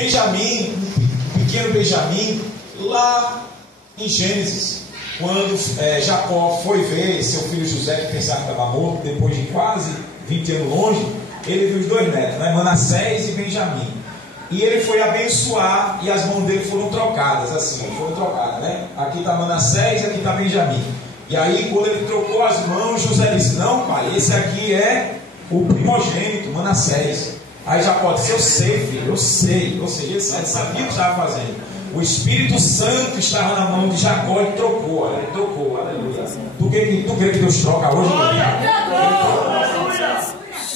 Benjamim, o pequeno Benjamim, lá em Gênesis, quando Jacó foi ver seu filho José, que pensava que estava morto, depois de quase 20 anos longe, ele viu os dois netos, né? Manassés e Benjamim. E ele foi abençoar e as mãos dele foram trocadas, assim, foram trocadas, né? Aqui está Manassés e aqui está Benjamim. E aí, quando ele trocou as mãos, José disse: não, pai, esse aqui é o primogênito, Manassés. Aí Jacó disse: eu sei, filho, eu sei. Ou seja, ele sabia o que estava fazendo. O Espírito Santo estava na mão de Jacó e trocou, olha, ele trocou, aleluia. Tu crê que Deus troca hoje?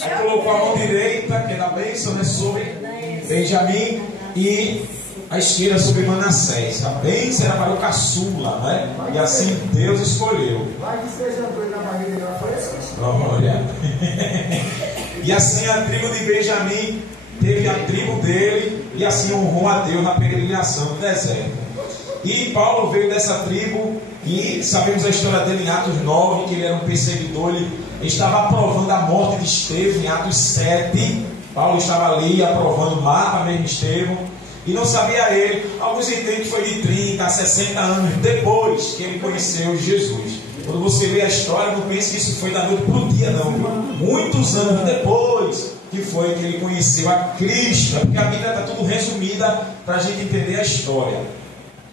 Aí colocou a mão direita, que é da bênção, né, sobre Benjamim, e a esquerda sobre Manassés. A bênção era para o caçula, né? E assim Deus escolheu. Glória. E assim a tribo de Benjamim teve a tribo dele, e assim honrou a Deus na peregrinação do deserto. E Paulo veio dessa tribo, e sabemos a história dele em Atos 9, que ele era um perseguidor, ele estava aprovando a morte de Estevão em Atos 7. Paulo estava ali aprovando, mata mesmo Estevão, e não sabia ele. Alguns entendem que foi de 30 a 60 anos depois que ele conheceu Jesus. Quando você lê a história, não pense que isso foi da noite para o dia, não. Muitos anos depois que foi que ele conheceu a Cristo, porque a Bíblia está tudo resumida para a gente entender a história.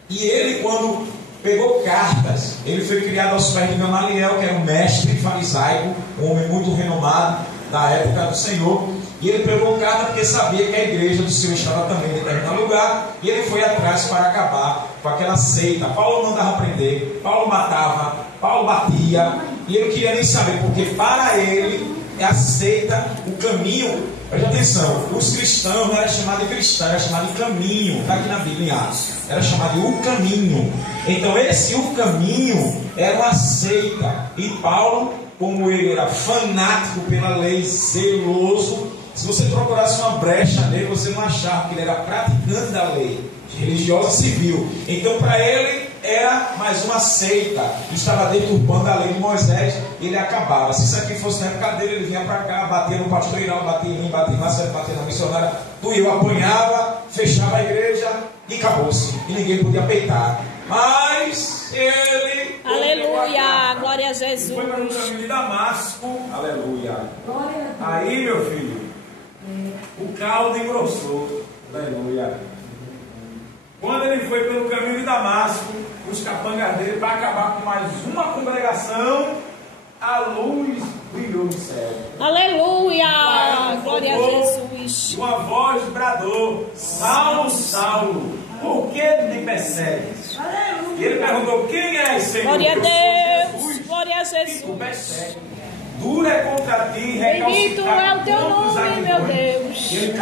E ele, quando pegou cartas, ele foi criado aos pés de Gamaliel, que era um mestre farisaico, um homem muito renomado da época do Senhor. E ele pegou carta porque sabia que a igreja do Senhor estava também em determinado lugar, e ele foi atrás para acabar com aquela seita. Paulo mandava prender, Paulo matava, Paulo batia, e ele não queria nem saber, porque para ele a seita, o caminho, preste atenção, os cristãos não era chamado de cristão, era chamado de caminho. Está aqui na Bíblia em Atos, era chamado de o caminho. Então esse o caminho era uma seita, e Paulo, como ele era fanático pela lei, zeloso, se você procurasse uma brecha nele, você não achava que ele era praticante da lei religiosa civil. Então para ele era mais uma seita, estava deturpando a lei de Moisés, ele acabava. Se isso aqui fosse na época dele, ele vinha para cá, batia no pastor Irão, batia em mim, batia em Marcelo, batia na missionária, eu apanhava, fechava a igreja e acabou-se, e ninguém podia peitar. Mas ele, aleluia, glória a Jesus, foi para o caminho de Damasco, aleluia. Aí, meu filho, o caldo engrossou, aleluia. Quando ele foi pelo caminho de Damasco, os capangas dele, para acabar com mais uma congregação, a luz brilhou no céu. Aleluia, glória a Jesus. Uma voz bradou: Saulo, Saulo, por que me persegues? E ele perguntou: quem é esse Senhor? Glória a Deus, glória a Jesus. Dura é contra ti, bendito é o teu nome, meu Deus. E ele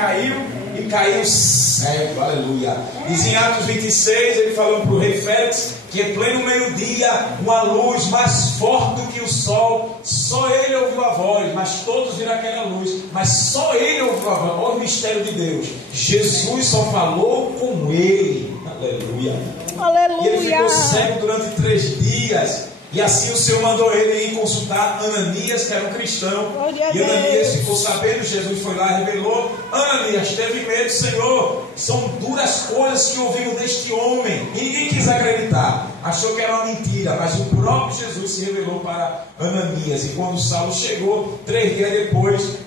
caiu cego, aleluia. Diz em Atos 26, ele falando para o rei Félix, que em pleno meio-dia, uma luz mais forte do que o sol, só ele ouviu a voz, mas todos viram aquela luz, mas só ele ouviu a voz. Olha o mistério de Deus, Jesus só falou com ele, aleluia. Aleluia. E ele ficou cego durante 3 dias. E assim o Senhor mandou ele ir consultar Ananias, que era um cristão. E Ananias ficou sabendo, Jesus foi lá e revelou. Ananias teve medo, Senhor, são duras coisas que ouvimos deste homem. E ninguém quis acreditar, achou que era uma mentira, mas o próprio Jesus se revelou para Ananias. E quando Saulo chegou, 3 dias depois,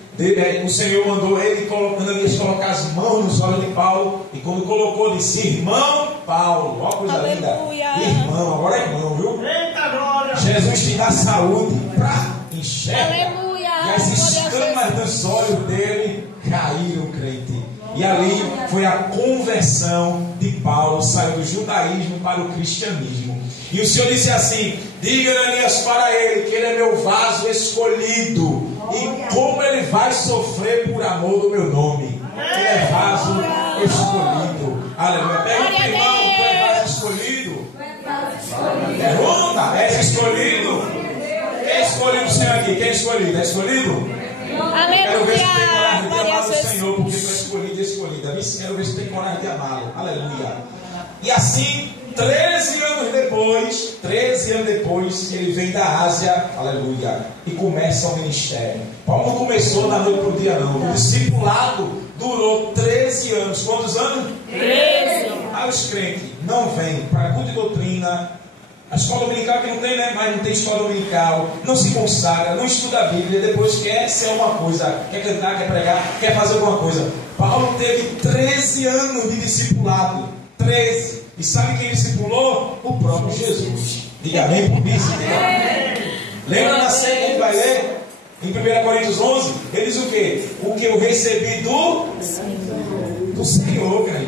o Senhor mandou ele, Ananias, colocar as mãos nos olhos de Paulo. E quando colocou, disse: irmão Paulo, ó coisa linda. Irmão, agora é irmão, viu? Jesus te dá saúde para enxergar. Aleluia. E as escamas dos olhos dele caíram, crente. E ali foi a conversão de Paulo, saiu do judaísmo para o cristianismo. E o Senhor disse assim: diga, Ananias, para ele que ele é meu vaso escolhido, e como ele vai sofrer por amor do meu nome. Ele é vaso escolhido. Aleluia. Pega o irmão, tu é vaso escolhido. Pergunta: és escolhido? Quem é escolhido o Senhor aqui? Quem é escolhido? É escolhido? Aleluia. Quero ver se tem coragem de amar o Senhor, porque tu é escolhido e escolhida. Quero ver se tem coragem de amá-lo. Aleluia. E assim, 13 anos depois, ele vem da Ásia, aleluia, e começa o ministério. Paulo não começou da noite para o dia, não. O discipulado durou 13 anos. Quantos anos? 13. Aí os crentes não vêm para culto de doutrina. A escola dominical que não tem, né? Mas não tem escola dominical, não se consagra, não estuda a Bíblia, depois quer ser uma coisa, quer cantar, quer pregar, quer fazer alguma coisa. Paulo teve 13 anos de discipulado. 13. E sabe quem discipulou? O próprio Jesus. Diga amém por isso. Lembra na série que a gente vai ler? Em 1 Coríntios 11, ele diz o quê? O que eu recebi do Senhor, cara.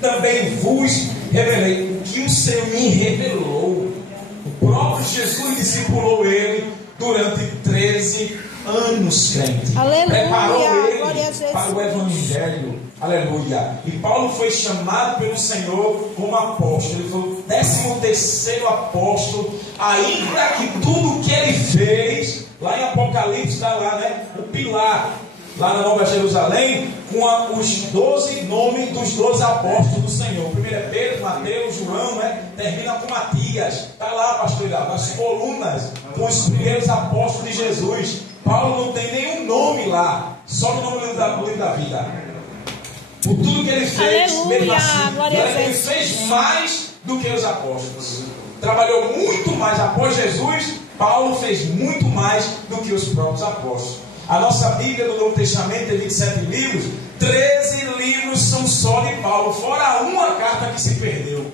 Também vos revelei. O que o Senhor me revelou. O próprio Jesus discipulou ele durante 13 anos, crente. Aleluia. Preparou ele Glória a Jesus. para o Evangelho. Aleluia. E Paulo foi chamado pelo Senhor como apóstolo. Ele foi o 13º apóstolo. Ainda que tudo que ele fez, lá em Apocalipse está lá, né? O pilar, lá na Nova Jerusalém, com os 12 nomes dos 12 apóstolos do Senhor. Primeiro é Pedro, Mateus, João, né? Termina com Matias. Está lá, pastor Hilário, as colunas com os primeiros apóstolos de Jesus. Paulo não tem nenhum nome lá, só no nome do livro da vida. Por tudo que ele fez, Aleluia, mesmo assim, glória a ele Deus. fez mais do que os apóstolos. Trabalhou muito mais após Jesus. Paulo fez muito mais do que os próprios apóstolos. A nossa Bíblia do Novo Testamento tem 27 livros. 13 livros são só de Paulo, fora uma carta que se perdeu.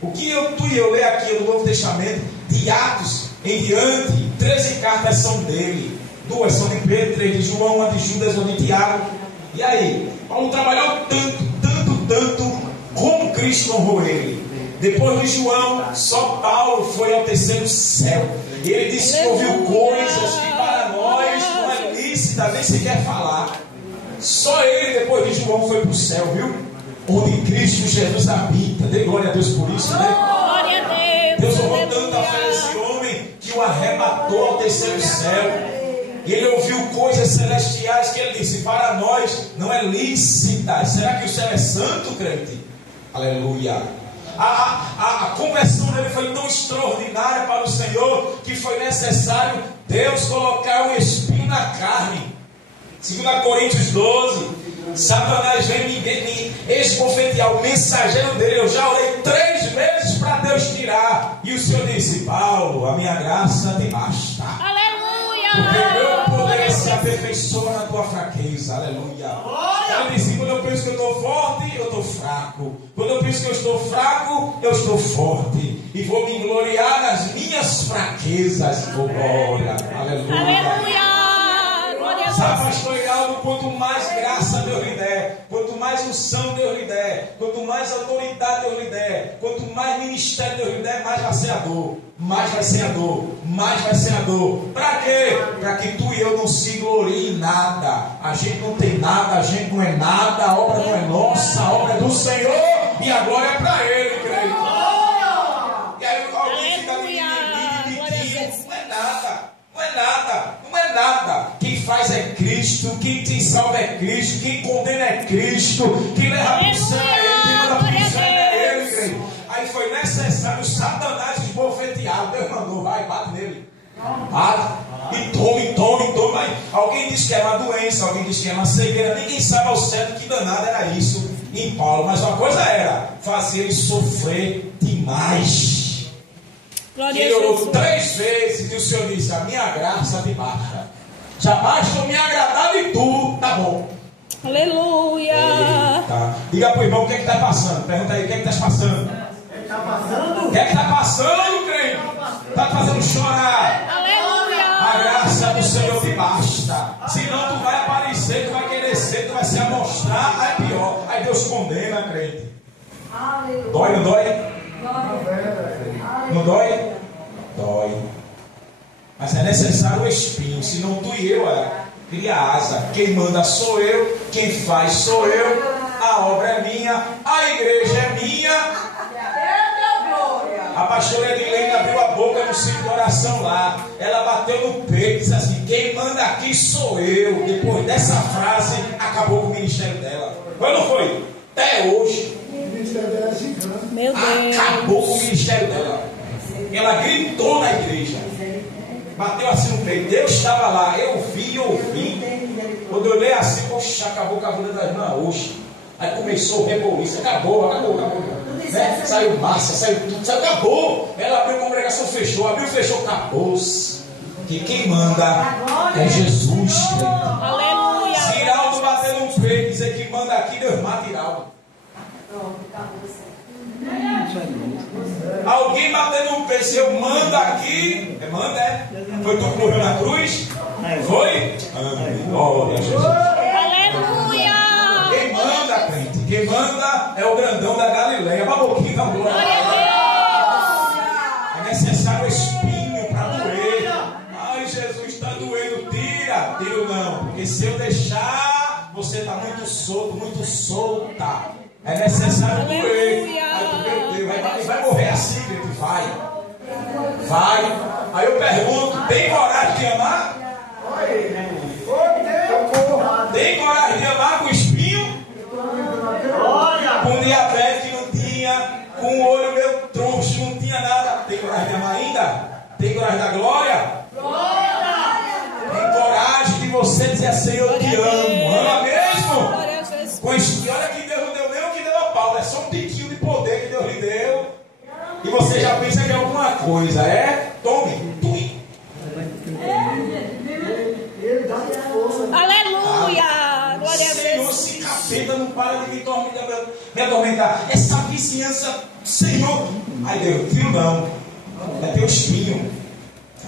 O que tu e eu ler aqui no Novo Testamento, de Atos em diante, 13 cartas são dele. 2 são de Pedro, 3 de João, 1 de Judas, 1 de Tiago. E aí, Paulo trabalhou tanto, como Cristo honrou ele. Depois de João, só Paulo foi ao 3º céu. E ele disse que ouviu coisas que para nós não é lícita nem sequer falar. Só ele, depois de João, foi para o céu, viu? Onde Cristo Jesus habita. Dê glória a Deus por isso, né? Glória a Deus. Deus honrou tanto a fé desse homem que o arrebatou ao 3º céu. E ele ouviu coisas celestiais que ele disse: para nós não é lícita. Será que o céu é santo, crente? Aleluia. A conversão dele foi tão extraordinária para o Senhor que foi necessário Deus colocar um espinho na carne. 2 Coríntios 12. Satanás vem me esbofetear, o mensageiro dele. Eu já orei 3 vezes para Deus tirar. E o Senhor disse: Paulo, a minha graça te basta. Aleluia. Porque o meu poder se aperfeiçoa na tua fraqueza. Aleluia. Ele disse: quando eu penso que eu estou forte, eu estou fraco. Quando eu penso que eu estou fraco, eu estou forte. E vou me gloriar nas minhas fraquezas. Oh, glória. Aleluia. Aleluia. Glória a Sabe, Deus. pastor Iraldo, quanto mais graça Deus lhe der, quanto mais unção Deus lhe der, quanto mais autoridade Deus lhe der, quanto mais ministério Deus lhe der, mais vai ser a dor. Mais vai ser a dor, mais vai ser a dor. Para quê? Para que tu e eu não se gloriem em nada. A gente não tem nada, a gente não é nada, a obra não é nossa, a obra é do Senhor e a glória é para Ele, crente. E aí alguém fica mimimi, não é nada, não é nada, não é nada. Quem faz é Cristo, quem te salva é Cristo, quem condena é Cristo, quem leva para o céu é Ele, quem manda para o céu é Ele, crente. Aí foi necessário Satanás esbofetear. Deus mandou, vai, bate nele. Bate. E tome. Aí, alguém diz que é uma doença, alguém diz que é uma cegueira. Ninguém sabe ao certo que danado era isso em Paulo. Mas uma coisa era fazer ele sofrer demais. Glória Ele a orou Jesus. 3 vezes e o Senhor disse: a minha graça te basta. Já basta eu me agradar de tu, tá bom. Aleluia. Eita. Diga para o irmão o que é que está passando. Pergunta aí, o que é que está passando? O que é que está passando, crente? Está fazendo chorar. Aleluia. A graça do Senhor te basta. Senão tu vai aparecer, tu vai querer ser, tu vai se amostrar. Aí pior. Aí Deus condena, crente. Dói, não dói? Não dói? Dói. Mas é necessário o espinho. Senão tu e eu cria asa. Quem manda sou eu. Quem faz sou eu. A obra é minha. A igreja é minha. A pastora Edilene abriu a boca no ciclo de oração lá. Ela bateu no peito e disse assim: quem manda aqui sou eu. Depois dessa frase, acabou com o ministério dela. Foi ou não foi? Até hoje. Meu Deus. Acabou com o ministério dela. Ela gritou na igreja. bateu assim no peito. Deus estava lá, eu vi. Quando eu olhei assim, poxa, acabou com a vida das irmãs hoje. Aí começou o reboliço, acabou. Né? Saiu massa, saiu tudo, acabou. Ela abriu a congregação, fechou, acabou-se. Que quem manda é Jesus. Aleluia. Se Iraldo bater no peito e dizer que manda aqui, Deus mata Iraldo. Alguém batendo no peito, se eu mando aqui, foi tu que morreu na cruz? Foi? Glória a Jesus. Aleluia. Quem manda, crente? Quem manda é o grandão da Galileia. Baboquinho da glória. É necessário espinho para doer. Ai, Jesus está doendo. Tiro não. Porque se eu deixar, você está muito solto, muito solta. É necessário doer. Aí tu, meu Deus, vai morrer assim, crente. Vai. Aí eu pergunto: tem coragem de amar? Tem coragem de amar com espinho? Com diabetes que não tinha, com o olho meio troncho, não tinha nada. Tem coragem de amar ainda? Tem coragem da glória? Tem coragem de você dizer assim: eu te amo. Ama mesmo? Com espinho. Olha que Deus não deu nem o que deu a Paulo. É só um tiquinho de poder que Deus lhe deu. E você já pensa que é alguma coisa. Tome. Aleluia! Glória a Deus. Senhor, se capeta não para de me atormentar. Essa vizinhança, Senhor. Ai, Deus, filho não. É teu espinho.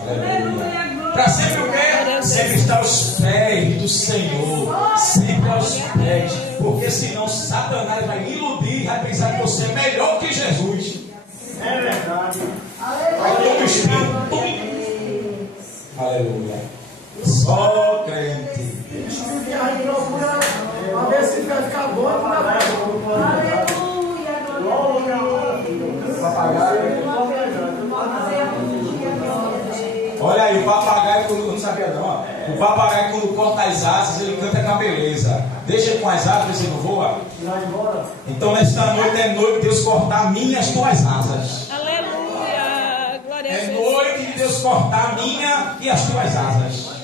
Aleluia. Para sempre o quê? Sempre estar aos pés do Senhor. Sempre aos pés. Porque senão Satanás vai iludir e vai pensar que você é melhor que Jesus. É verdade. Vai ter o espinho. Aleluia. Só crente. Aí procura a ver se vai ficar bom. Aleluia. Olha aí, o papagaio, quando não sabia não, ó. O papagaio, quando corta as asas, ele canta com a beleza. Deixa ele com as asas, você não voa. Então nesta noite é noite de Deus cortar minhas tuas asas. Aleluia. Glória a É Deus. noite de Deus cortar a minha e as tuas asas.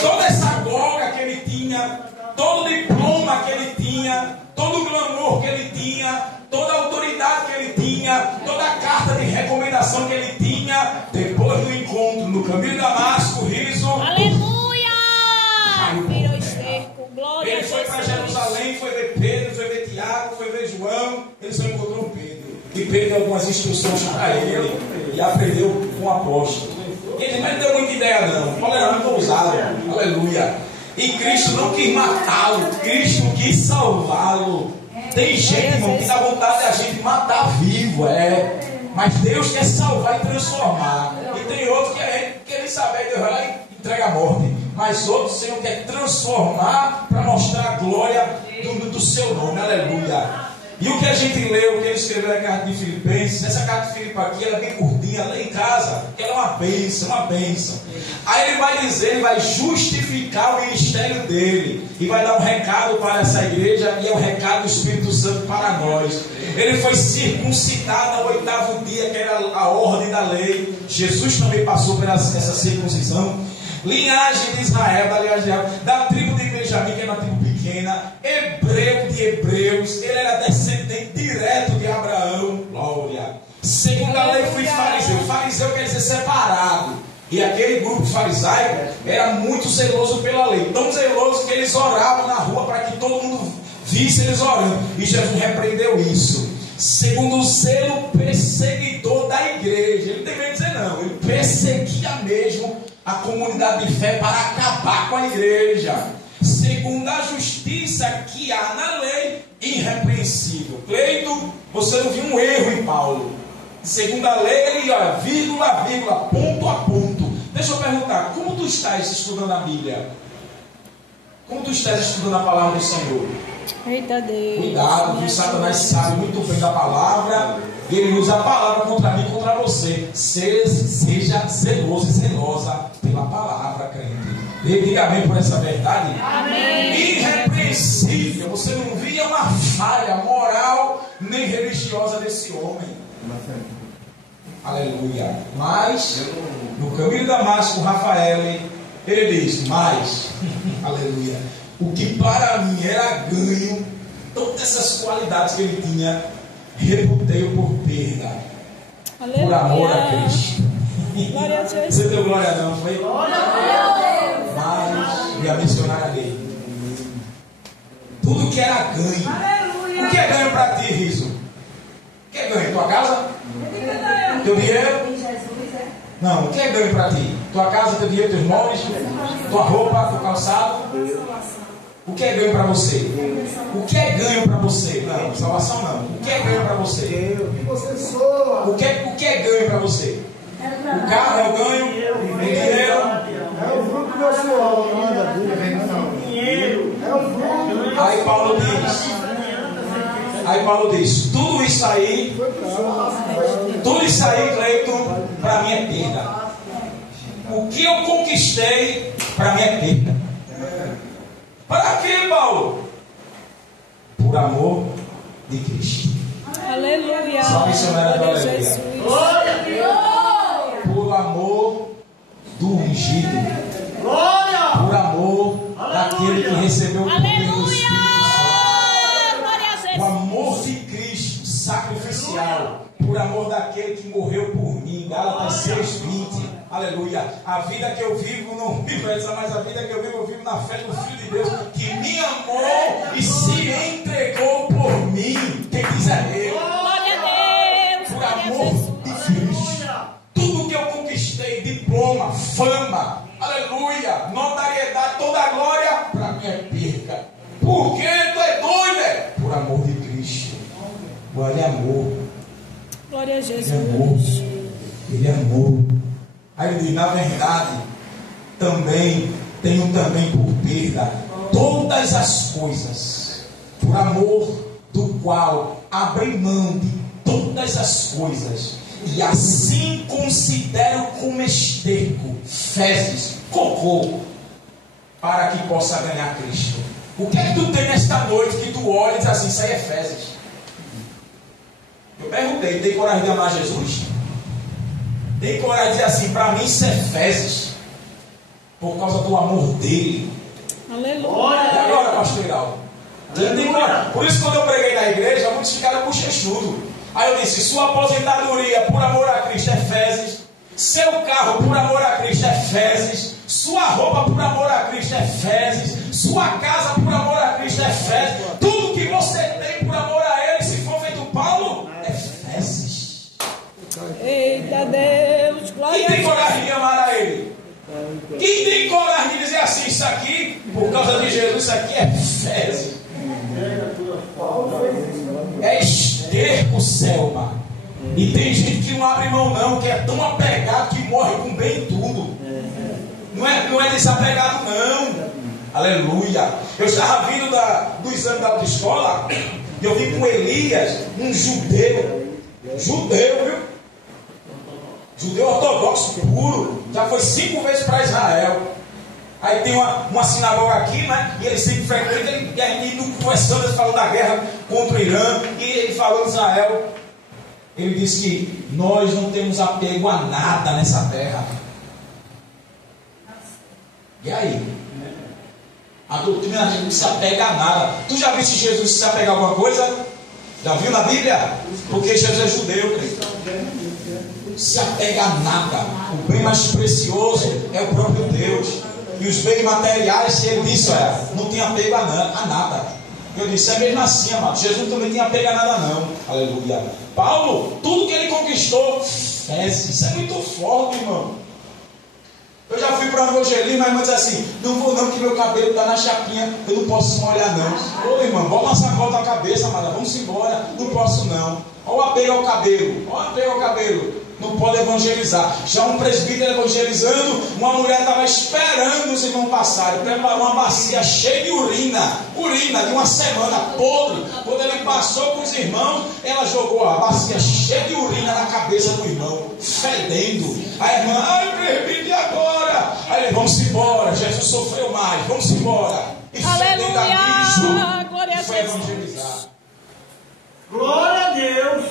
Toda essa glória que ele tinha, todo o diploma que ele tinha, todo o glamour que ele tinha, toda a autoridade que ele tinha, toda a carta de recomendação que ele tinha, depois do encontro no caminho de Damasco, riso. Aleluia! Virou esterco. Glória a Ele Deus. foi para Jerusalém, foi ver Pedro, foi ver Tiago, foi ver João. Ele só encontrou Pedro. E Pedro deu algumas instruções para ele e aprendeu com o apóstolo. Ele não deu muita ideia não. Paulo era muito ousado. Aleluia. E Cristo não quis matá-lo, Cristo quis salvá-lo. Tem gente, irmão, que dá vontade de a gente matar vivo, mas Deus quer salvar e transformar. E tem outros que a gente quer saber, Deus vai lá e entrega a morte. Mas outros, o Senhor quer transformar para mostrar a glória do seu nome. Aleluia. E o que a gente leu, o que ele escreveu na carta de Filipenses, essa carta de Filipe aqui, ela é bem curtinha, lê em casa, que ela é uma bênção. Aí ele vai dizer, ele vai justificar o ministério dele, e vai dar um recado para essa igreja, e é o recado do Espírito Santo para nós. Ele foi circuncidado ao 8º dia, que era a ordem da lei. Jesus também passou por essa circuncisão. Linhagem de Israel, da tribo de Benjamim, que era uma tribo pequena, hebreu de hebreus, ele era descendente direto de Abraão, glória. Segundo a lei, fui fariseu. Fariseu quer dizer separado. E aquele grupo farisaico era muito zeloso pela lei, tão zeloso que eles oravam na rua para que todo mundo visse eles orando. E Jesus repreendeu isso. Segundo o zelo perseguidor da igreja, ele não tem medo de dizer não, ele perseguia mesmo a comunidade de fé para acabar com a igreja. Segundo a justiça que há na lei, irrepreensível. Cleito, você não viu um erro em Paulo. Segundo a lei, ele olha, vírgula, vírgula, ponto a ponto. Deixa eu perguntar, como tu estás estudando a Bíblia? Como tu estás estudando a palavra do Senhor? Eita Deus. Cuidado, que o Satanás sabe muito bem da palavra. E ele usa a palavra contra mim e contra você. Seja zeloso e zelosa pela palavra, crente. Diga amém por essa verdade. Amém. Irrepreensível. Você não via uma falha moral nem religiosa desse homem. Aleluia. Mas, no caminho de Damasco, Rafael, ele diz, mas, aleluia, o que para mim era ganho, todas essas qualidades que ele tinha, reputei por perda. Aleluia. Por amor a Cristo. Glória a Jesus. Você deu glória não, foi? Glória a Deus. Mas, e a missionária dele. Tudo que era ganho. Aleluia. O que é ganho para ti, Riso? O que é ganho? Tua casa? Teu dinheiro? Não, o que é ganho para ti? Tua casa, teu dinheiro, teus móveis? Tua roupa, teu calçado? O que é ganho para você? O que é ganho para você? Não, salvação não. O que é ganho para você? Você soa. O que é ganho para você? O carro é o ganho? O dinheiro? É o fruto do meu suor. Dinheiro. É o fruto. Aí Paulo diz, tudo isso aí, Cleiton, para mim é perda. O que eu conquistei, para mim é perda. Para quê, Paulo? Por amor de Cristo. Aleluia. Só missionária da Glória a aleluia. Jesus. Por amor do ungido. Por amor daquele que recebeu o poder do Aleluia. Espírito Glória a Santo. O Jesus. amor de Cristo sacrificial. Por amor daquele que morreu por mim. Gálatas 6:20. Aleluia. A vida que eu vivo, não vivo essa, mas a vida que eu vivo na fé do Filho de Deus, que me amou e se entregou por mim. Quem diz é eu. Glória a Deus. Por Glória a amor Jesus. de Cristo. Tudo que eu conquistei, diploma, fama, aleluia, notariedade, toda a glória, para mim é perca. Por quê? Tu é doido, é? Por amor de Cristo. Ele é amor. Glória a Ele é amor. Jesus. Ele é amor. Aí ele diz, na verdade, tenho também por perda todas as coisas, por amor do qual abri mão de todas as coisas, e assim considero como esterco, fezes, cocô, para que possa ganhar Cristo. O que é que tu tem nesta noite que tu olha e diz assim, isso aí é fezes? Eu perguntei, tem coragem de amar Jesus? Tem coragem de dizer assim, para mim isso é fezes, por causa do amor dele. Aleluia. E agora, pastor Iraldo? Por isso, quando eu preguei na igreja, muitos ficaram bochechudos. Aí eu disse, sua aposentadoria por amor a Cristo é fezes, seu carro por amor a Cristo é fezes, sua roupa por amor a Cristo é fezes, sua casa por amor a Cristo é fezes, tudo que você tem por amor a Ele, se for feito Paulo, é fezes. Eita Deus. Glória Quem a tem Jesus. coragem de amar a Ele? Quem tem coragem de dizer assim, isso aqui, por causa de Jesus, isso aqui é fezes? É esterco, Selma. E tem gente que não abre mão não, que é tão apegado que morre com bem e tudo. Não é desapegado não. Aleluia. Eu estava vindo do exame da autoescola e eu vi com Elias, um judeu, viu? Judeu ortodoxo puro, já foi 5 vezes para Israel. Aí tem uma sinagoga aqui, né? E ele sempre frequenta, ele conversando, ele falou da guerra contra o Irã, e ele falou de Israel. Ele disse que nós não temos apego a nada nessa terra. E aí? A doutrina a gente não se apega a nada. Tu já viste Jesus se apegar a alguma coisa? Já viu na Bíblia? Porque Jesus é judeu, Cristo. Se apega a nada. O bem mais precioso é o próprio Deus. E os bens materiais, ele disse, olha, não tinha apego a nada. Eu disse, é mesmo assim, amado. Jesus também tinha apego a nada não. Aleluia. Paulo, tudo que ele conquistou, fezes. Isso é muito forte, irmão. Eu já fui para o evangelismo, mas a irmã disse assim, não vou não, que meu cabelo está na chapinha, eu não posso molhar não. Ô irmão, bota uma sacola na cabeça, amada, vamos embora. Não posso não. Olha o apego ao cabelo. Não pode evangelizar. Já um presbítero evangelizando, uma mulher estava esperando os irmãos passarem, preparou uma bacia cheia de urina de uma semana, podre. Quando ele passou com os irmãos, ela jogou a bacia cheia de urina na cabeça do irmão, fedendo. A irmã, ai presbítero, e agora? Aí ele, vamos embora, Jesus sofreu mais, vamos embora. E fedendo a mijo, Glória a foi Jesus. evangelizar. Glória a Deus.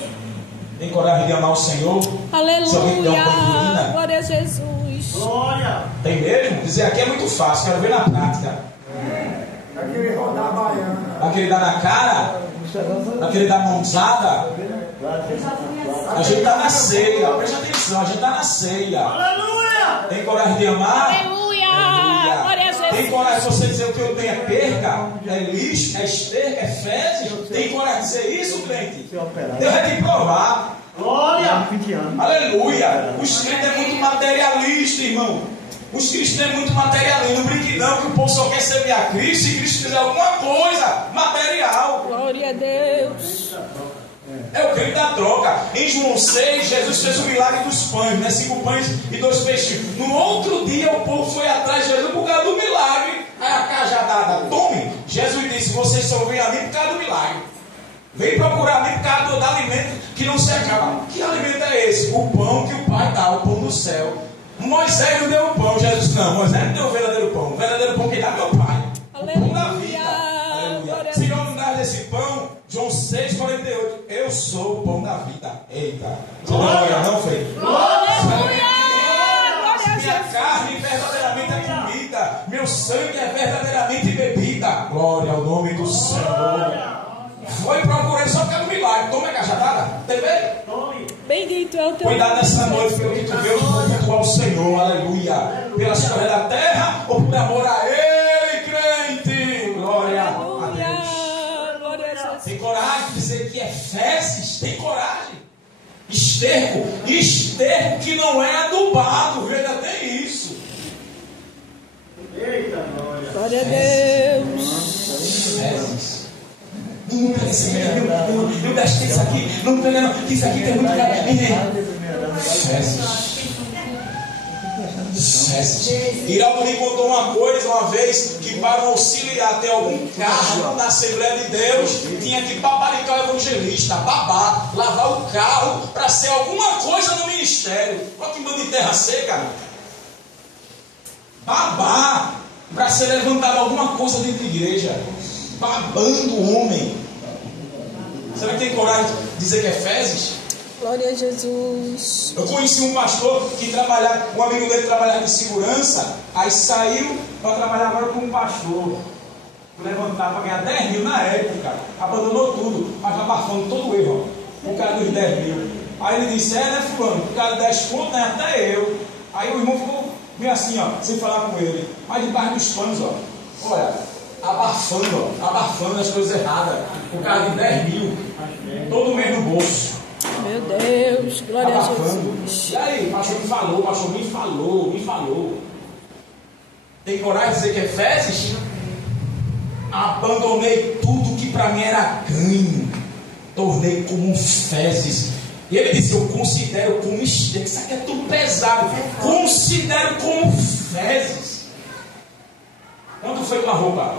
Tem coragem de amar o Senhor? Aleluia. Glória a Jesus. Glória. Tem mesmo? Dizer aqui é muito fácil, quero ver na prática. Vai querer rodar a baiana. Vai querer dar na cara? Vai querer dar mãozada? A gente está na ceia, presta atenção, a gente está na ceia. Aleluia. Tem coragem de amar? Aleluia. Glória a Jesus. Tem coragem de você dizer o que eu tenho é perca, é lixo, é esterco, é fezes? Tem coragem de dizer isso, crente? Deus vai te provar. Glória. Aleluia. Os crentes é muito materialista, irmão. Os cristãos é muito materialista. Não brinque não, que o povo só quer servir a Cristo e Cristo fizer alguma coisa material. Glória a Deus. É o crente da troca. Em João 6, Jesus fez o milagre dos pães, né? 5 pães e 2 peixes. No outro dia, o povo foi atrás de Jesus por causa do milagre. Aí a cajadada, tome. Jesus disse: vocês só vêm a mim por causa do milagre. Vem procurar a mim por causa do alimento que não se acaba. Que alimento é esse? O pão que o Pai dá, o pão do céu. Moisés não deu o pão. Jesus disse: não, Moisés não deu o verdadeiro pão. O verdadeiro pão que dá é meu Pai. O pão da vida. Aleluia. Se não me dá desse pão, João 6, 48. Eu sou o pão da vida. Eita. Você não olha não, Frei? Minha carne verdadeiramente é comida. Meu sangue é verdadeiramente bebida. Glória ao nome do Senhor. Foi procurando só porque era um milagre. Toma a cajadada. Entendeu? Bendito é o teu Cuidado nessa noite pelo que tu vê ao Senhor. Aleluia. Pelas coisas da terra ou por amor a Ele, crente. Glória a Deus. Glória a Jesus. Tem coragem de dizer que é fezes? Tem coragem. Esterco que não é adubado. Ainda tem isso. Eita, glória. Glória a Deus. Fezes. Não pega esse menino, eu gastei isso aqui, não pega não, que isso aqui tem muito cara. Fezes. Iraldo me contou uma coisa uma vez, que para auxiliar ter algum cargo na Assembleia de Deus, tinha que paparicar o evangelista, babar, lavar o carro, para ser alguma coisa no ministério. Olha que manda de terra seca. Babar, para ser levantado alguma coisa dentro da igreja. Babando o homem. Será que tem coragem de dizer que é fezes? Glória a Jesus. Eu conheci um pastor que trabalhava, um amigo dele trabalhava em segurança, aí saiu para trabalhar agora como pastor. Levantar para ganhar 10 mil na época, abandonou tudo, mas abafando todo o erro, por causa dos 10 mil. Aí ele disse: né, fulano, por causa de 10 contos, né, até eu. Aí o irmão ficou meio assim, sem falar com ele, mas debaixo dos panos, olha, abafando as coisas erradas, por causa de 10 mil, todo mês no bolso. Meu Deus, glória Abafando. a Jesus. E aí, o pastor me falou. Tem coragem de dizer que é fezes? Abandonei tudo que para mim era ganho, tornei como fezes. E ele disse: eu considero como esterco. Isso aqui é tudo pesado. Considero como fezes. Quanto foi tua roupa?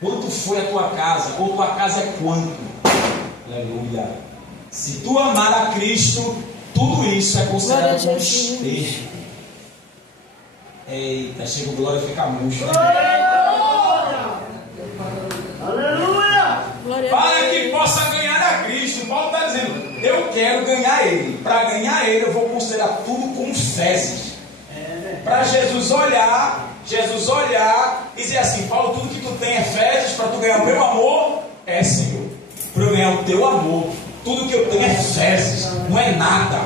Quanto foi a tua casa? Ou tua casa é quanto? Aleluia. Se tu amar a Cristo, tudo isso é considerado como esterco. Eita, chega o glória e fica murcho. Aleluia. Para que possa ganhar a Cristo. Paulo está dizendo: eu quero ganhar Ele. Para ganhar Ele, eu vou considerar tudo como fezes. Para Jesus olhar e dizer assim: Paulo, tudo que tu tem é fezes. Para tu ganhar o meu amor, é, Senhor. Para eu ganhar o teu amor, tudo que eu tenho é fezes, não é nada.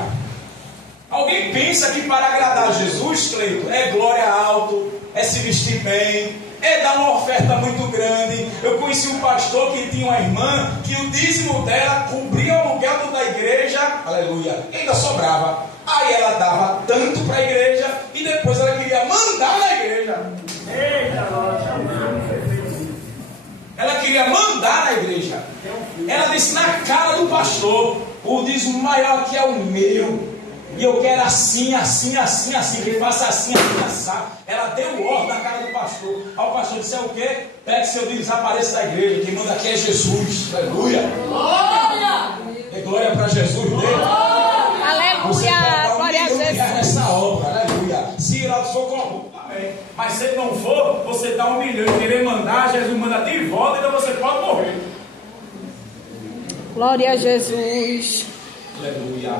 Alguém pensa que para agradar Jesus, Cleito, é glória alto, é se vestir bem, é dar uma oferta muito grande. Eu conheci um pastor que tinha uma irmã que o dízimo dela cobria o aluguel da igreja, aleluia, e ainda sobrava. Aí ela dava tanto para a igreja e depois ela queria mandar na igreja. Eita, glória. Ela queria mandar na igreja. Ela disse na cara do pastor: o dízimo maior aqui é o meu. E eu quero assim, que faça assim. Ela deu ordem na cara do pastor. Aí o pastor disse: é o quê? Pegue seu dízimo, desapareça da igreja. Quem manda aqui é Jesus. Aleluia. Glória. É glória para Jesus dele. Aleluia. Glória a Jesus. Nessa obra, aleluia. Se Iraldo for corrupto, amém. Mas se ele não for, você dá 1 milhão e querer mandar, Jesus manda de volta, então você pode morrer. Glória a Jesus. Aleluia.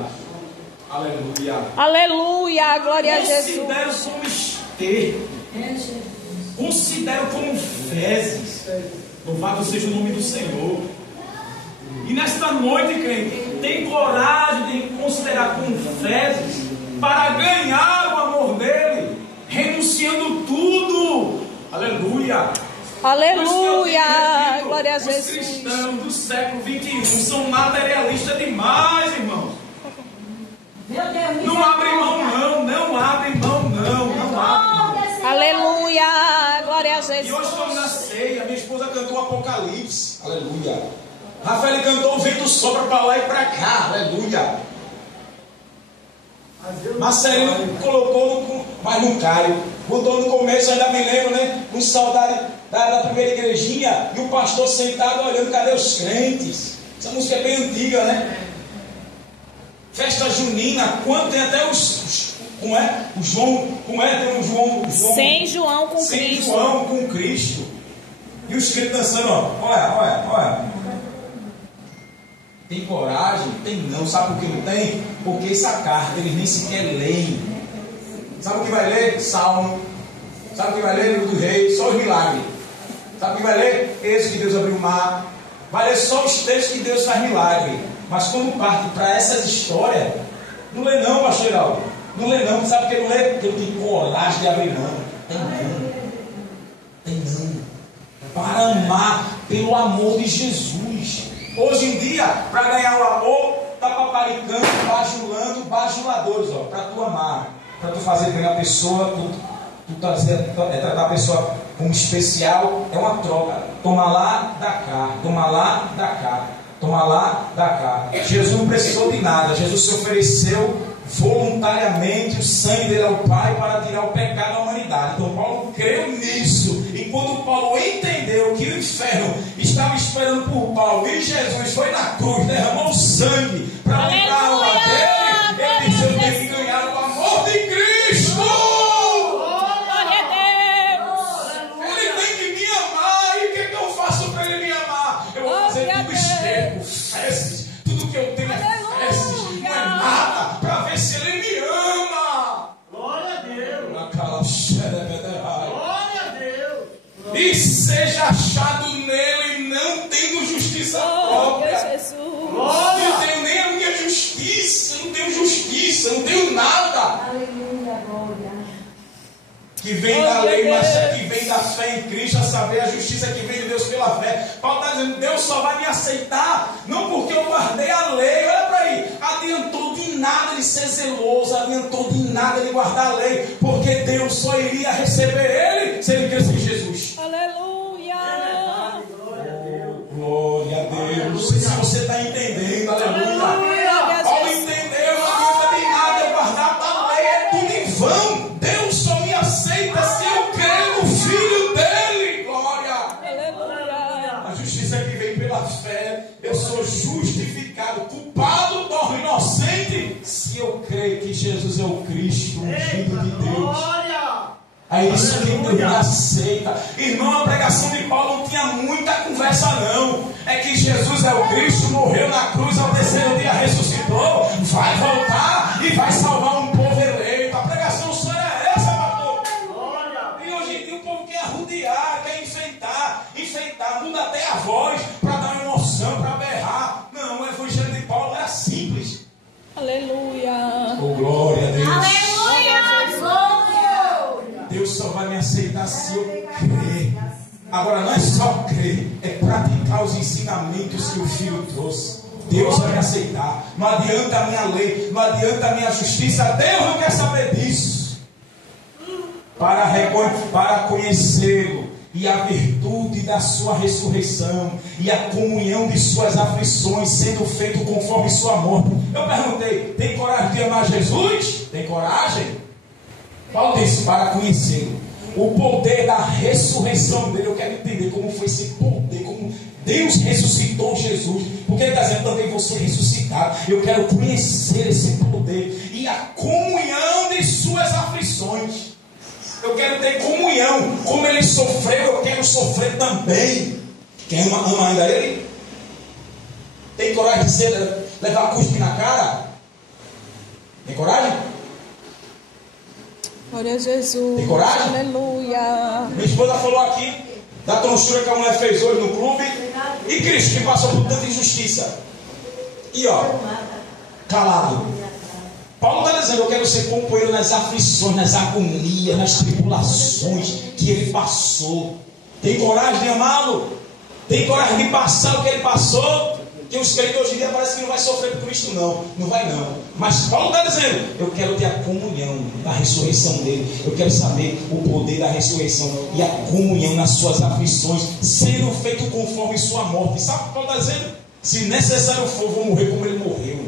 Aleluia. Aleluia. Glória a Considero Jesus. como esterco. Considero como fezes. Louvado seja o nome do Senhor. E nesta noite, crente, tem coragem de considerar como fezes para ganhar o amor dele, renunciando tudo. Aleluia. Aleluia. Glória a Os Jesus. cristãos do século 21 são materialistas demais, irmãos. Não abrem mão, não. Não abrem mão, não. Não abrem. Aleluia. Glória a E hoje Jesus. estamos na ceia. Minha esposa cantou Apocalipse. Aleluia. Rafael cantou O Vento Sopra para lá e para cá. Aleluia. Marcelino colocou, mas não caiu. Botou no começo, ainda me lembro, né? Um saudade da primeira igrejinha. E o pastor sentado olhando, cadê os crentes? Essa música é bem antiga, né? Festa junina, quanto tem até como é? O João, como é? Tem um João. Sem João com Sem Cristo. João com Cristo. E os crentes dançando, ó. Olha. Tem coragem? Tem não. Sabe por que não tem? Porque essa carta eles nem sequer leem. Sabe o que vai ler? Salmo. Sabe o que vai ler? Livro do Rei. Só os milagres. Sabe o que vai ler? Esse que Deus abriu o mar. Vai ler só os textos que Deus faz milagre. Mas quando parte para essas histórias, não lê não, pastor Heraldo. Não lê não. Sabe por que não lê? Porque não tem coragem de abrir mão. Tem não. Para amar pelo amor de Jesus. Hoje em dia, para ganhar o amor, está paparicando, bajulando, bajuladores, ó, para tu amar, para tu fazer bem a pessoa, tu tratar a pessoa como especial, é uma troca. Toma lá, dá cá, toma lá, dá cá, toma lá, dá cá. Jesus não precisou de nada, Jesus se ofereceu voluntariamente o sangue dele ao Pai para tirar o pecado da humanidade. Então Paulo creu nisso. E quando Paulo entendeu que o inferno estava esperando por Paulo e Jesus foi na cruz, derramou sangue para livrar a alma dele, ele disse: eu tenho que ganhar o amor de Cristo. Glória a Deus. Ele tem que me amar. E o que eu faço para ele me amar? Eu vou fazer tudo esterco, fezes, tudo que eu tenho é fezes, não é nada, para ver se ele me ama. Glória a Deus. Glória a Deus. E seja achado nele, não tendo justiça Glória a própria. Jesus. Não tenho nem a minha justiça, não tenho nada. Aleluia, glória. Que vem da lei, mas que vem da fé em Cristo, a saber, a justiça que vem de Deus pela fé. Paulo está dizendo: Deus só vai me aceitar, não porque eu guardei a lei. Olha para aí, adiantou de nada de ser zeloso, adiantou de nada de guardar a lei, porque Deus só iria receber ele se ele cresce em Jesus. Aleluia. Glória a Deus. Se você está entendendo, aleluia. Aleluia. Paulo entendeu, não adianta de nada eu guardar a lei, é tudo em vão. Deus só me aceita se eu crer no Filho dele. Glória. Aleluia. A justiça que vem pela fé, eu sou justificado, culpado, torno inocente, se eu crer que Jesus é o Cristo, o ungido de Deus. Glória. É isso que Deus me aceita. Irmão, a pregação de Paulo não tinha muita conversa não. É que Jesus é o Cristo, morreu na cruz, ao terceiro dia ressuscitou, vai voltar e vai salvar um povo eleito. A pregação só era essa, pastor. E hoje em dia o povo quer arrudear, quer enfeitar, muda até a voz para dar emoção, para berrar. Não, o evangelho de Paulo era simples. Aleluia. Oh, glória a Deus. Aleluia. Deus só vai me aceitar se eu crer. Agora não é só crer, é praticar os ensinamentos que o Filho trouxe. Deus vai me aceitar. Não adianta a minha lei, não adianta a minha justiça. Deus não quer saber disso. Para conhecê-lo e a virtude da sua ressurreição e a comunhão de suas aflições, sendo feito conforme sua morte. Eu perguntei: tem coragem de amar Jesus? Tem coragem? Paulo disse: para conhecê-lo, o poder da ressurreição dele. Eu quero entender como foi esse poder, como Deus ressuscitou Jesus, porque ele está dizendo: também vou ser ressuscitado. Eu quero conhecer esse poder e a comunhão de suas aflições. Eu quero ter comunhão, como ele sofreu, eu quero sofrer também. Quem ama ainda ele? Tem coragem de levar cuspe na cara? Tem coragem? Glória a Jesus. Tem coragem? Aleluia. Minha esposa falou aqui da tonsura que a mulher fez hoje no clube. E Cristo que passou por tanta injustiça. E ó, calado. Paulo está dizendo, eu quero ser companheiro nas aflições, nas agonias, nas tribulações que ele passou. Tem coragem de amá-lo? Tem coragem de passar o que ele passou? Que os crentes hoje em dia parece que não vai sofrer por Cristo, não. Não vai não. Mas Paulo está dizendo, eu quero ter a comunhão da ressurreição dele. Eu quero saber o poder da ressurreição e a comunhão nas suas aflições, sendo feito conforme sua morte. Sabe o que Paulo está dizendo? Se necessário for, vou morrer como ele morreu.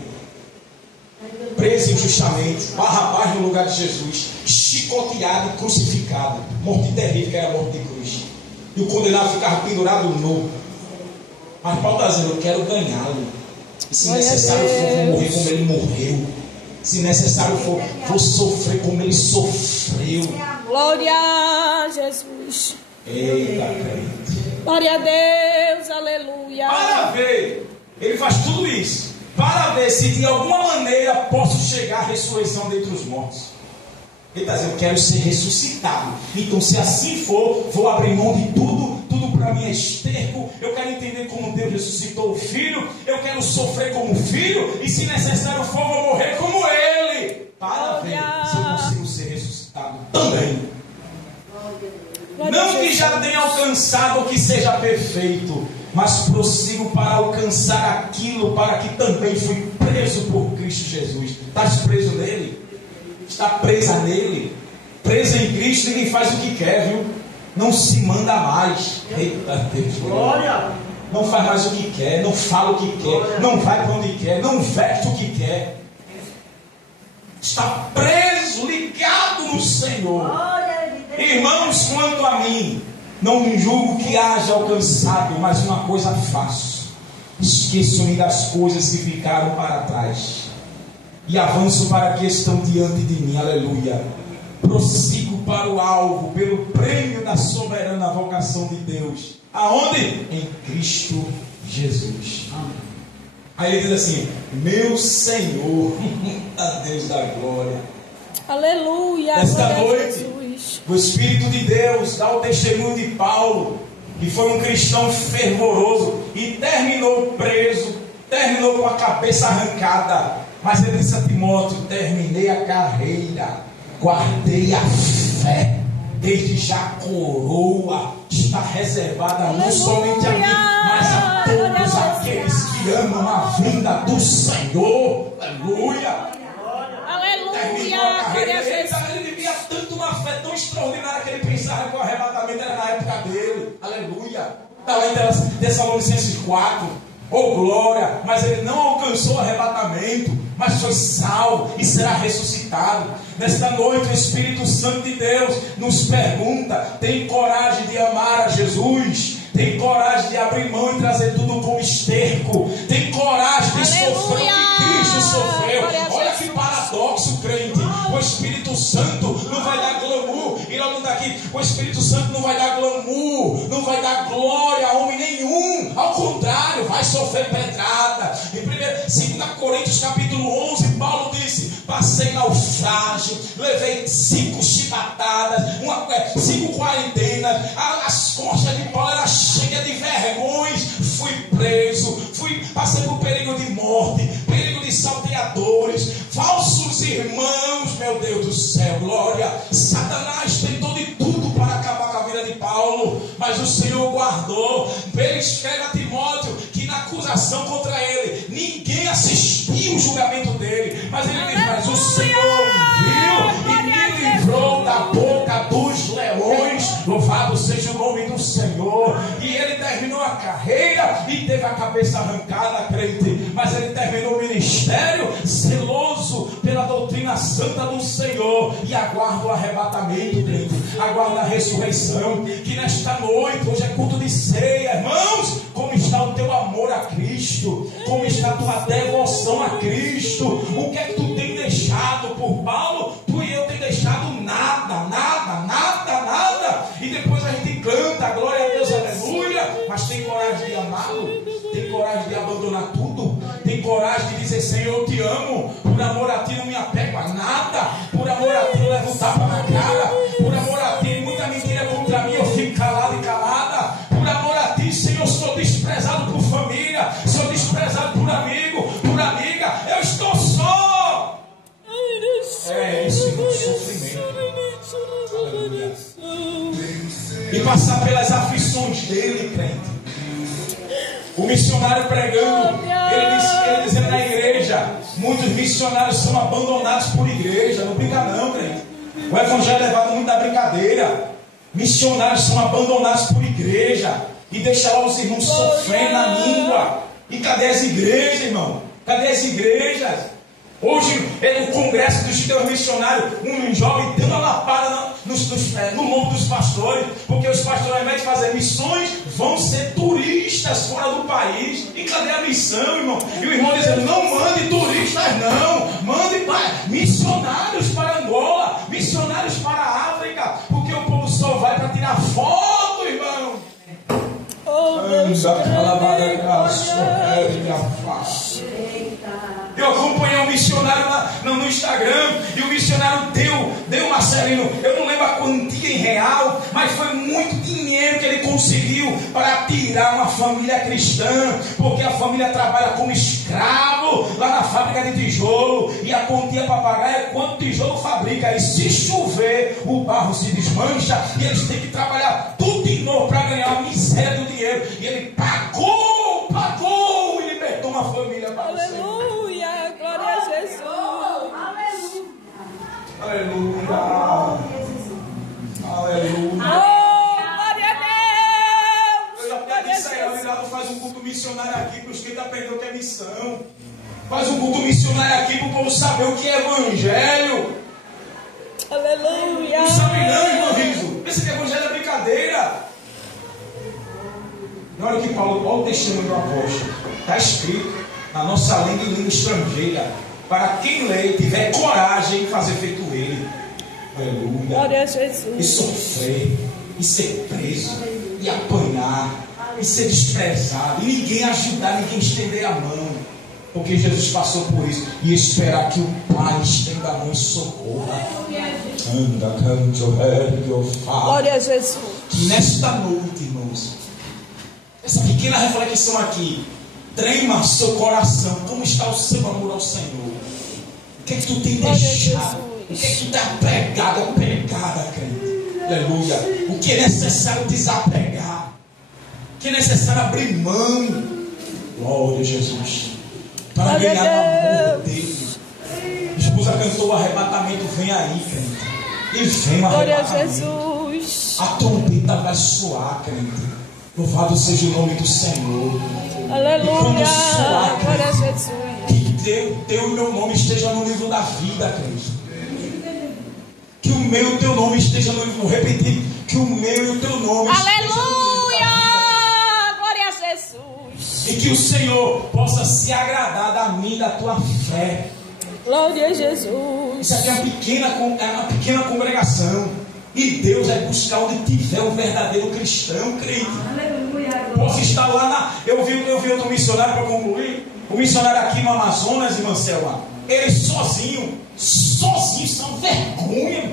Preso injustamente, Barrabás no lugar de Jesus, chicoteado e crucificado. Morte terrível, que era a morte de cruz. E o condenado ficava pendurado nu. Mas Paulo está dizendo, eu quero ganhá-lo. E se necessário for, vou morrer como ele morreu. Se necessário for, vou sofrer como ele sofreu. Glória a Jesus. Eita, crente. Glória a Deus, aleluia. Para ver, ele faz tudo isso. Para ver se de alguma maneira posso chegar à ressurreição dentre os mortos. Ele está dizendo, eu quero ser ressuscitado. Então se assim for, vou abrir mão de tudo. Tudo para mim é esterco. Eu quero entender como Deus ressuscitou o filho. Eu quero sofrer como filho. E se necessário for, vou morrer como ele. Para ver se eu consigo ser ressuscitado também. Não que já tenha alcançado o que seja perfeito, mas prossigo para alcançar aquilo para que também fui preso por Cristo Jesus. Estás preso nele? Está presa nele? Presa em Cristo, ninguém faz o que quer, viu? Não se manda mais. Eita Deus, Glória. não faz mais o que quer, não fala o que quer, não vai para onde quer, não veste o que quer. Está preso, ligado no Senhor. Irmãos, quanto a mim, não me julgo que haja alcançado, mas uma coisa faço: esqueço-me das coisas que ficaram para trás e avanço para que estão diante de mim. Aleluia. Prossigo para o alvo, pelo prêmio da soberana vocação de Deus. Aonde? Em Cristo Jesus. Aí ele diz assim: meu Senhor, a Deus da glória. Aleluia. Nesta Glória a noite, Jesus. o Espírito de Deus dá o testemunho de Paulo, que foi um cristão fervoroso e terminou preso, terminou com a cabeça arrancada. Mas ele disse a Timóteo: terminei a carreira, guardei a fé, desde já a coroa está reservada não somente a mim, mas a todos aqueles que amam a vinda do Senhor. Aleluia. Terminou a carreira. Ele vivia tanto uma fé tão extraordinária que ele pensava que o arrebatamento era na época dele. Aleluia. Está lá em Tessalonicenses 4. Oh glória. Mas ele não alcançou o arrebatamento, mas foi salvo e será ressuscitado. Nesta noite o Espírito Santo de Deus nos pergunta: tem coragem de amar a Jesus? Tem coragem de abrir mão e trazer tudo como esterco? Tem coragem de sofrer o que Cristo sofreu? Olha que paradoxo, crente. O Espírito Santo não vai dar glamour. E nós não está aqui. O Espírito Santo não vai dar glamour, não vai dar glória a homem nenhum. Ao contrário, vai sofrer pedrada. Em 2 Coríntios capítulo 11, Paulo disse: passei naufrágio, levei 5 chibatadas, 5 quarentenas. As costas de Paulo eram cheias de vergonhas. Fui preso, passei por perigo de morte, perigo de salteadores, falsos irmãos, meu Deus do céu, glória. Satanás tentou de tudo para acabar com a vida de Paulo, mas o Senhor guardou. Ele escreve a Timóteo que na acusação contra ele, ninguém assistiu o julgamento dele, mas ele diz: mas o Senhor viu e me livrou da boca dos leões. Louvado seja o nome do Senhor. E ele terminou a carreira e teve a cabeça arrancada, crente, mas ele terminou o ministério zeloso pela doutrina santa do Senhor, e aguarda o arrebatamento, crente, aguarda a ressurreição. Que nesta noite, hoje é culto de ceia, irmãos, como está o teu amor a Cristo? Como está a tua devoção a Cristo? O que é que tu tem deixado? Por Paulo, tu e eu tem deixado nada, nada, nada, nada. E depois a gente canta, glória a Deus, aleluia. Mas tem coragem de amá-lo? Tem coragem de abandonar tudo? dizer: Senhor, eu te amo, por amor a ti não me apego a nada, por amor a ti eu levo um tapa na cara, por amor a ti muita mentira contra mim, eu fico calado e calada, por amor a ti, Senhor, sou desprezado por família, sou desprezado por amigo, por amiga, eu estou só. É isso, irmão, sofrimento. Aleluia. E passar pelas aflições dele, crente. O missionário pregando, ele dizendo na igreja: muitos missionários são abandonados por igreja. Não brinca não, crente. O evangelho é levado muito da brincadeira. Missionários são abandonados por igreja e deixa lá os irmãos sofrendo na língua. E cadê as igrejas, irmão? Cadê as igrejas? Hoje, no congresso dos judeus missionários, um jovem deu uma lapada no lombo dos pastores, porque os pastores, ao invés de fazer missões, vão ser turistas fora do país. E cadê a missão, irmão? E o irmão dizendo: não mande turistas, não, mande missionários para Angola, missionários para a África, porque o povo só vai para tirar foto, irmão. Eu acompanhei um missionário lá no Instagram, e o missionário deu uma Marcelino, eu não lembro a quantia em real, mas foi muito dinheiro que ele conseguiu para tirar uma família cristã, porque a família trabalha como escravo lá na fábrica de tijolo, e a quantia para pagar é quanto tijolo fabrica, e se chover o barro se desmancha, e eles têm que trabalhar tudo de novo para ganhar uma miséria do dinheiro, e ele pagou e libertou uma família para você. Aleluia, glória a Jesus. Aleluia. Aleluia. Oh, glória a Deus. Eu já até disse aí, Alinaldo, faz um culto missionário aqui para os que ainda aprendeu o que é missão. Faz um culto missionário aqui para o povo saber o que é evangelho. Aleluia. Não sabe não, irmão Riso. Pensa que evangelho é brincadeira. E olha que Paulo, olha o testemunho do apóstolo. Está escrito na nossa língua e língua estrangeira, para quem lê e tiver coragem de fazer feito ele. Aleluia. Glória a Jesus. E sofrer, e ser preso, e apanhar, e ser desprezado, e ninguém ajudar, ninguém estender a mão, porque Jesus passou por isso, e esperar que o Pai estenda a mão e socorra. Glória a Jesus. Que nesta noite, irmãos, essa pequena reflexão aqui trema seu coração. Como está o seu amor ao Senhor? O que é que tu tem deixado? O que é que tu está apegado, apegada, crente? Aleluia. O que é necessário desapegar? O que é necessário abrir mão? Glória a Jesus. Para ganhar o amor dele. A esposa cantou: o arrebatamento vem aí, crente. E vem o Glória a arrebatamento. Jesus. A trombeta vai soar, crente. Louvado seja o nome do Senhor. Aleluia. Glória a Jesus. Que teu e meu nome esteja no livro da vida, Cristo. Que o meu e o teu nome esteja no livro. Vou repetir. Que o meu e o teu nome esteja no livro da vida. Glória a Jesus. E que o Senhor possa se agradar da minha e da tua fé. Glória a Jesus. Isso aqui é uma pequena congregação. E Deus vai buscar onde tiver o verdadeiro cristão, crente. Posso estar lá Eu vi outro missionário, para concluir. O missionário aqui no Amazonas, irmã Selma. Ele sozinho, são vergonha.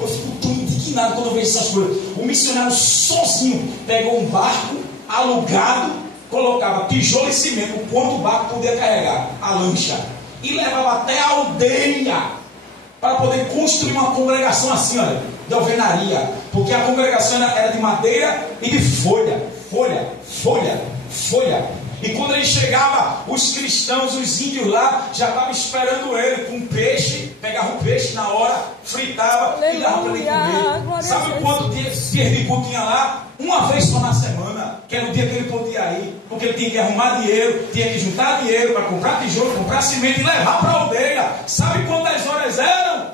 Eu fico tão indignado quando eu vejo essas coisas. O missionário sozinho pegou um barco alugado, colocava tijolo e cimento, o quanto o barco podia carregar, a lancha, e levava até a aldeia para poder construir uma congregação assim, olha, de alvenaria, porque a congregação era de madeira e de folha. E quando ele chegava, os cristãos, os índios lá, já estavam esperando ele com peixe, pegava o peixe na hora, fritava e dava para ele comer. Sabe quanto dias de culto tinha lá? Uma vez só na semana, que era o dia que ele podia ir, porque ele tinha que arrumar dinheiro, tinha que juntar dinheiro para comprar tijolo, comprar cimento e levar para a aldeia. Sabe quantas horas eram?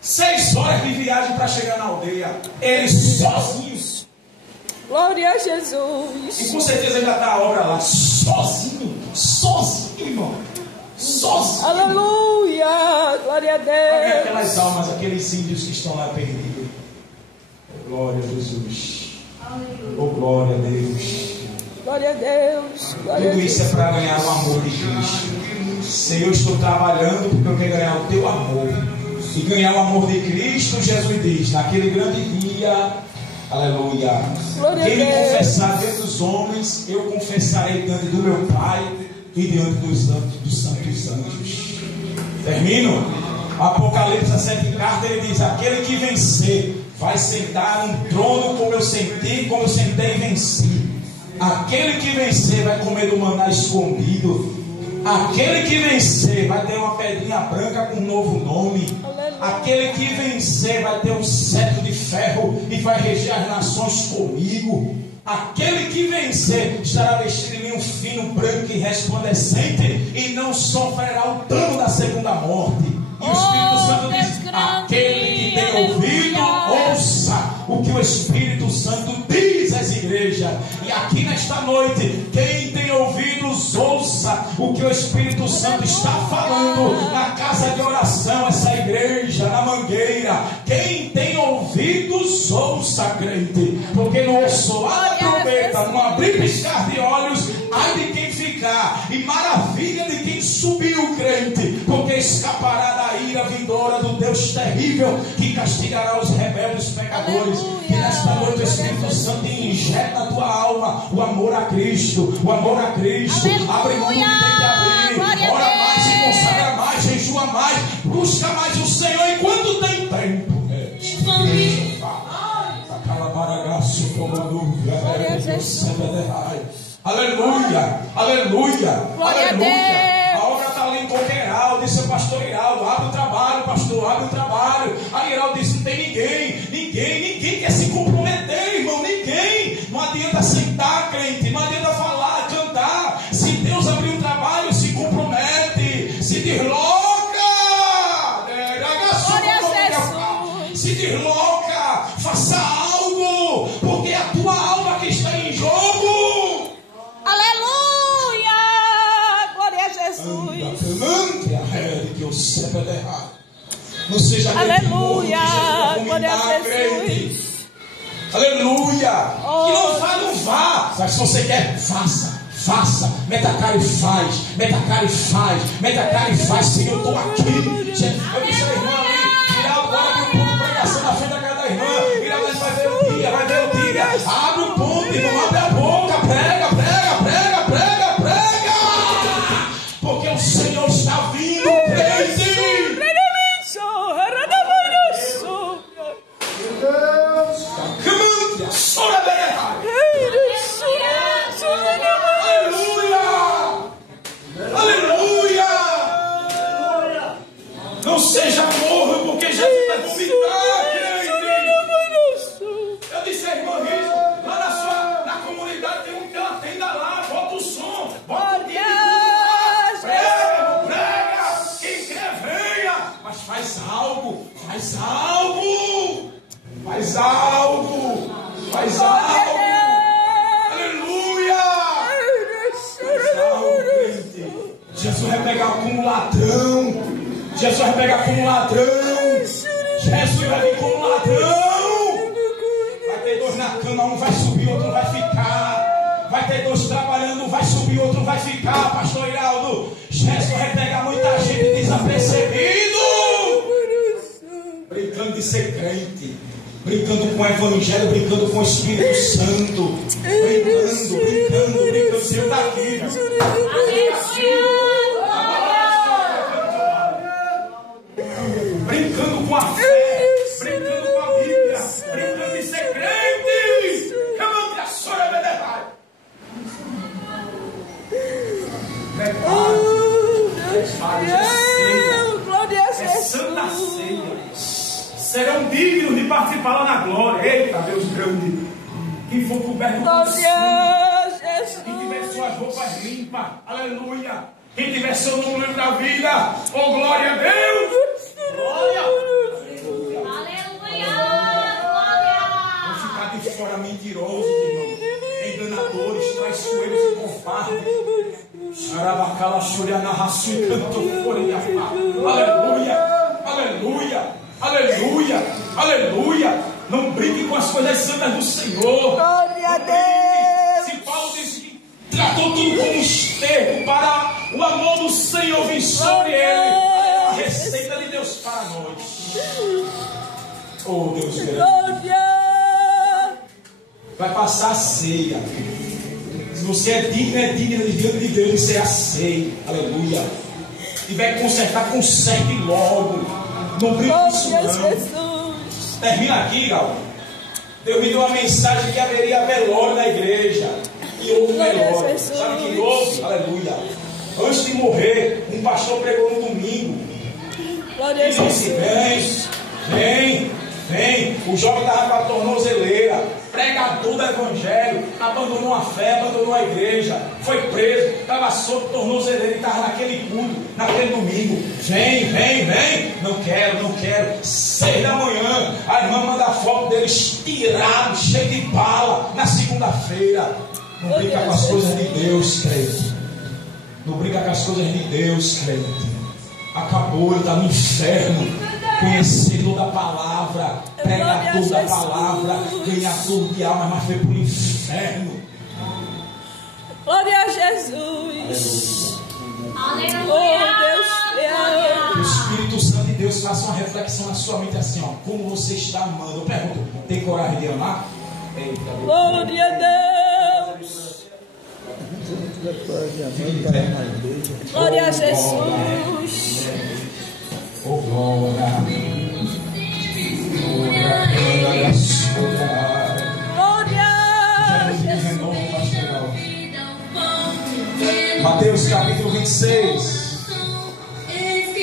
6 horas de viagem para chegar na aldeia. Eles sozinhos. Glória a Jesus. E com certeza ainda está a obra lá. Sozinho, irmão. Sozinho. Aleluia. Glória a Para ver Deus. aquelas almas, aqueles índios que estão lá perdidos. Oh, glória a Jesus. Oh, glória a Deus. Glória a Deus. Glória a Tudo isso é Deus. para ganhar o amor de Cristo. Senhor, eu estou trabalhando porque eu quero ganhar o teu amor. E ganhar o amor de Cristo, Jesus diz, naquele grande dia, aleluia. Glória a Quem me Deus. confessar diante dos homens, eu confessarei diante do meu Pai e diante dos santos anjos. Termino. Apocalipse 7 carta, ele diz: aquele que vencer vai sentar num trono como eu sentei e venci. Aquele que vencer vai comer do maná escondido. Aquele que vencer vai ter uma pedrinha branca com um novo nome. Aquele que vencer vai ter um cetro de ferro e vai reger as nações comigo. Aquele que vencer estará vestido de linho fino, branco e resplandecente, e não sofrerá o dano da segunda morte. E o Espírito Santo diz: aquele que tem ouvido, ouça o que o Espírito Santo diz às igrejas. E aqui nesta noite, quem tem ouvidos, ouça o que o Espírito Santo está falando na casa de oração, essa igreja, na Mangueira. Quem tem ouvidos, ouça, crente, porque no soar a trombeta, no abrir piscar de olhos, ai de quem ficar, e maravilha de quem subiu, crente, porque escapará da ira vindoura do Deus terrível, que castigará os rebeldes pecadores. Que nesta noite o Espírito Santo injeta na tua alma o amor a Cristo, o amor a Cristo. Abre mão do que tem que abrir, ora mais e consagra mais, jejua mais, busca mais o Senhor enquanto tem tempo. Aleluia, aleluia, aleluia. A obra está ali em Coqueiral. Disse o pastor Iraldo: abre o trabalho, pastor, abre o trabalho. Aí Iraldo disse: não tem ninguém quer se comprometer, irmão, ninguém. Não adianta sentar, crente, não adianta falar, cantar. Se Deus abrir um trabalho, se compromete, se desloca. Se desloca, faça algo, porque é a tua alma que está em jogo. Aleluia! Glória a Jesus. Não seja Aleluia! Glória a Jesus. Aleluia! E não vá, não vá. Mas se você quer, faça. Meta a cara e faz. Meta a cara e faz. Meta a cara e faz. Senhor, eu estou aqui. Eu disse a irmã ali: tirar agora meu ponto de pregação na frente da casa da irmã. Irá, vai ver o dia. Abre o ponto, irmão. Abre a boca. Prega. Porque o Senhor está vindo, crente. Aleluia! Não seja morro, porque Jesus vai vomitar, crente. Eu disse a irmã Rita, lá na comunidade tem uma tenda lá, bota o som, bota o dia de tudo lá. Prega, quem quer venha, mas faz algo. Aleluia! Jesus vai pegar como ladrão. Jesus vai vir como ladrão. Vai ter dois na cama, um vai subir, outro vai ficar. Vai ter dois trabalhando, um vai subir, outro vai ficar. Pastor Iraldo, Jesus vai pegar muita gente desapercebido, brincando de ser crente, brincando com o Evangelho, brincando com o Espírito Santo, brincando, Senhor está aqui. Brincando com a fé, brincando com a Bíblia, brincando de ser crente. Camante a sora benevai. É Santa Ceia. Serão dignos de participar lá na glória. Eita, Deus grande. Quem for coberto com sangue, quem tiver suas roupas limpas, aleluia. Quem tiver seu nome no livro da vida, oh glória a Deus. Glória. Aleluia. Não ficar de fora mentirosos, irmão. Enganadores, traiçoeiros e covardes. Xarabacala, xuriana, raçu e canto fora de afá. Aleluia. Não brinque com as coisas santas do Senhor. Glória a Deus. Se Paulo disse que para o amor do Senhor vir sobre ele. A receita de Deus para a noite. Oh, Deus grande. Vai passar a ceia. Se você é digna de diante de Deus, você é a ceia. Aleluia. E vai consertar, conserte logo. Não brinque com isso não. Termina aqui, Gal. Deus me deu uma mensagem que haveria velório na igreja. E houve velório. Sabe que houve? Aleluia. Antes de morrer, um pastor pregou no domingo. E disse: vem. O jovem estava com a tornozeleira, pregador do evangelho, abandonou a fé, abandonou a igreja, foi preso, estava sob tornozeleira e estava naquele culto, naquele domingo. Vem. Não quero. 6 da manhã, a irmã manda a foto dele estirado, cheio de bala, na segunda-feira. Não brinca com as coisas de Deus, crente. Não brinca com as coisas de Deus, crente. Acabou, ele está no inferno. Conhecedor da palavra, pregador da palavra, ganhador de alma, mas foi para o inferno. Glória a Jesus. Aleluia. Oh, Deus te ama. O Espírito Santo de Deus faça uma reflexão na sua mente assim, ó. Como você está amando? Eu pergunto, tem coragem de amar? Eita, Glória a Deus. Glória a Jesus. Oh, glória. Mateus capítulo 26.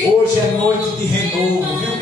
Hoje é noite de renovo, viu?